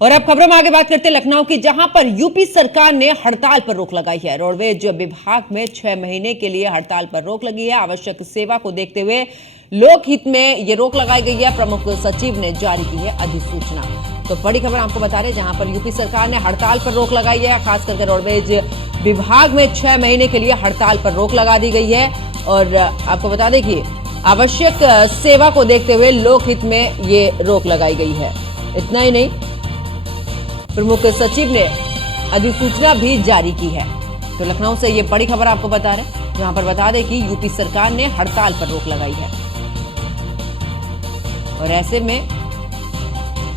और अब खबरों में आगे बात करते हैं लखनऊ की, जहां पर यूपी सरकार ने हड़ताल पर रोक लगाई है। रोडवेज विभाग में 6 महीने के लिए हड़ताल पर रोक लगी है। आवश्यक सेवा को देखते हुए लोकहित में ये रोक लगाई गई है। प्रमुख सचिव ने जारी की है अधिसूचना। तो बड़ी खबर आपको बता रहे हैं, जहां पर यूपी सरकार ने हड़ताल पर रोक लगाई है। खास करके रोडवेज विभाग में 6 महीने के लिए हड़ताल पर रोक लगा दी गई है। और आपको बता दें कि आवश्यक सेवा को देखते हुए लोकहित में ये रोक लगाई गई है। इतना ही नहीं, प्रमुख सचिव ने अधिसूचना भी जारी की है। तो लखनऊ से ये बड़ी खबर आपको बता रहे हैं, जहां पर बता दें कि यूपी सरकार ने हड़ताल पर रोक लगाई है। और ऐसे में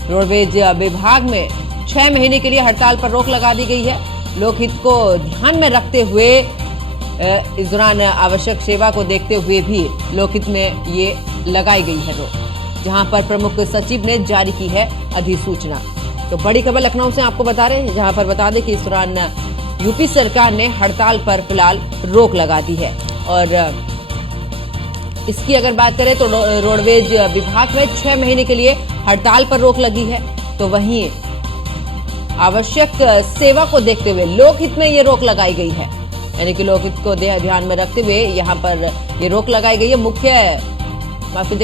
रोडवेज विभाग में 6 महीने के लिए हड़ताल पर रोक लगा दी गई है। लोकहित को ध्यान में रखते हुए इस दौरान आवश्यक सेवा को देखते हुए भी लोकहित में ये लगाई गई है रोक, जहां पर प्रमुख सचिव ने जारी की है अधिसूचना। तो बड़ी खबर लखनऊ से आपको बता रहे हैं, जहां पर बता दें कि इस दौरान यूपी सरकार ने हड़ताल पर फिलहाल रोक लगा दी है। और इसकी अगर बात करें तो रोडवेज विभाग में 6 महीने के लिए हड़ताल पर रोक लगी है। तो वहीं आवश्यक सेवा को देखते हुए लोकहित में ये रोक लगाई गई है, यानी कि लोकहित को ध्यान में रखते हुए यहाँ पर ये रोक लगाई गई है।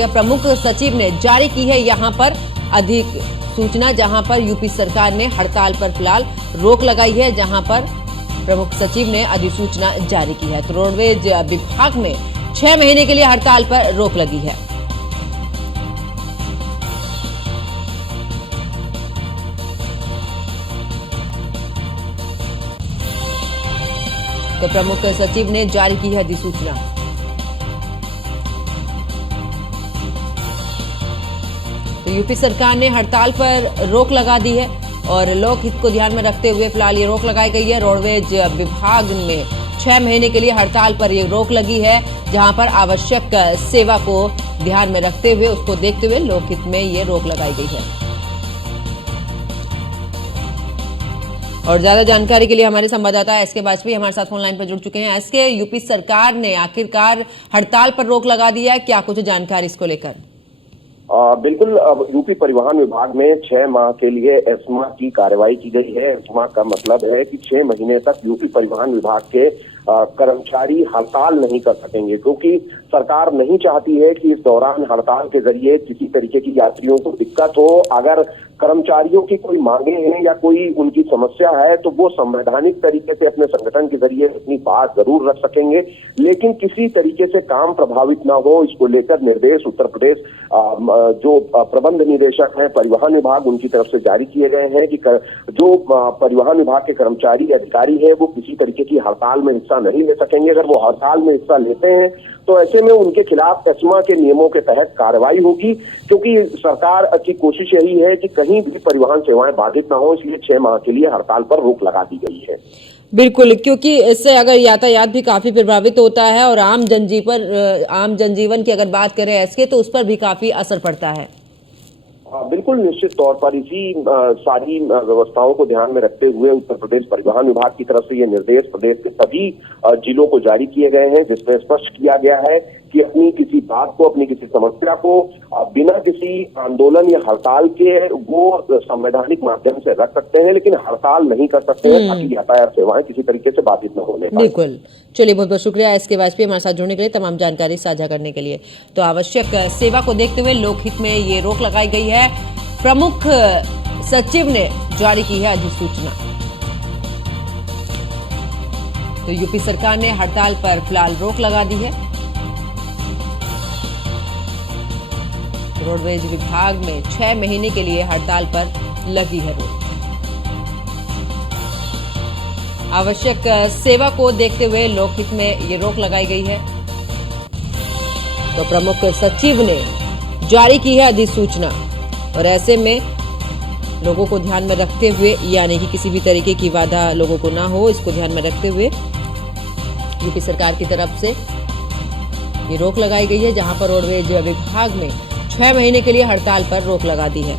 प्रमुख सचिव ने जारी की है यहाँ पर अधिक सूचना, जहां पर यूपी सरकार ने हड़ताल पर फिलहाल रोक लगाई है, जहां पर प्रमुख सचिव ने अधिसूचना जारी की है। तो रोडवेज विभाग में 6 महीने के लिए हड़ताल पर रोक लगी है। तो प्रमुख सचिव ने जारी की है अधिसूचना। तो यूपी सरकार ने हड़ताल पर रोक लगा दी है और लोकहित को ध्यान में रखते हुए फिलहाल ये रोक लगाई गई है। रोडवेज विभाग में 6 महीने के लिए हड़ताल पर ये रोक लगी है, जहां पर आवश्यक सेवा को ध्यान में रखते हुए उसको देखते हुए लोकहित में ये रोक लगाई गई है। और ज्यादा जानकारी के लिए हमारे संवाददाता एसके वाजपेयी हमारे साथ फोन लाइन पर जुड़ चुके हैं। एसके, यूपी सरकार ने आखिरकार हड़ताल पर रोक लगा दिया है, क्या कुछ जानकारी इसको लेकर? बिल्कुल, यूपी परिवहन विभाग में 6 माह के लिए एस्मा की कार्रवाई की गई है। एस्मा का मतलब है कि 6 महीने तक यूपी परिवहन विभाग के कर्मचारी हड़ताल नहीं कर सकेंगे, क्योंकि सरकार नहीं चाहती है कि इस दौरान हड़ताल के जरिए किसी तरीके की यात्रियों को दिक्कत हो। अगर कर्मचारियों की कोई मांगे हैं या कोई उनकी समस्या है तो वो संवैधानिक तरीके से अपने संगठन के जरिए अपनी बात जरूर रख सकेंगे, लेकिन किसी तरीके से काम प्रभावित ना हो, इसको लेकर निर्देश उत्तर प्रदेश जो प्रबंध निदेशक हैं परिवहन विभाग, उनकी तरफ से जारी किए गए हैं कि जो परिवहन विभाग के कर्मचारी अधिकारी हैं वो किसी तरीके की हड़ताल में हिस्सा नहीं ले सकेंगे। अगर वो हड़ताल में हिस्सा लेते हैं तो ऐसे में उनके खिलाफ एस्मा के नियमों के तहत कार्रवाई होगी, क्योंकि सरकार की कोशिश यही है कि कहीं भी परिवहन सेवाएं बाधित ना हो, इसलिए 6 माह के लिए हड़ताल पर रोक लगा दी गई है। बिल्कुल, क्योंकि इससे अगर यातायात भी काफी प्रभावित होता है और आम जनजीवन की अगर बात करें एसके, तो उस पर भी काफी असर पड़ता है। बिल्कुल, निश्चित तौर पर इसी सारी व्यवस्थाओं को ध्यान में रखते हुए उत्तर प्रदेश परिवहन विभाग की तरफ से ये निर्देश प्रदेश के सभी जिलों को जारी किए गए हैं, जिसमें स्पष्ट किया गया है कि अपनी किसी बात को, अपनी किसी समस्या को बिना किसी आंदोलन या हड़ताल के वो संवैधानिक माध्यम से रख सकते हैं, लेकिन हड़ताल नहीं कर सकते हैं, ताकि यातायात सेवाएं किसी तरीके से बाधित न होने पाए। बिल्कुल, चलिए बहुत बहुत शुक्रिया एसके वाजपेयी हमारे साथ जुड़ने के लिए, तमाम जानकारी साझा करने के लिए। तो आवश्यक सेवा को देखते हुए लोकहित में ये रोक लगाई गई है। प्रमुख सचिव ने जारी की है अधिसूचना। तो यूपी सरकार ने हड़ताल पर फिलहाल रोक लगा दी है। रोडवेज विभाग में 6 महीने के लिए हड़ताल पर लगी है रोक। आवश्यक सेवा को देखते हुए लोकहित में ये रोक लगाई गई है। तो प्रमुख सचिव ने जारी की है अधिसूचना। और ऐसे में लोगों को ध्यान में रखते हुए, यानी कि किसी भी तरीके की बाधा लोगों को ना हो, इसको ध्यान में रखते हुए यूपी सरकार की तरफ से ये रोक लगाई गई है, जहां पर रोडवेज विभाग में 6 महीने के लिए हड़ताल पर रोक लगा दी है।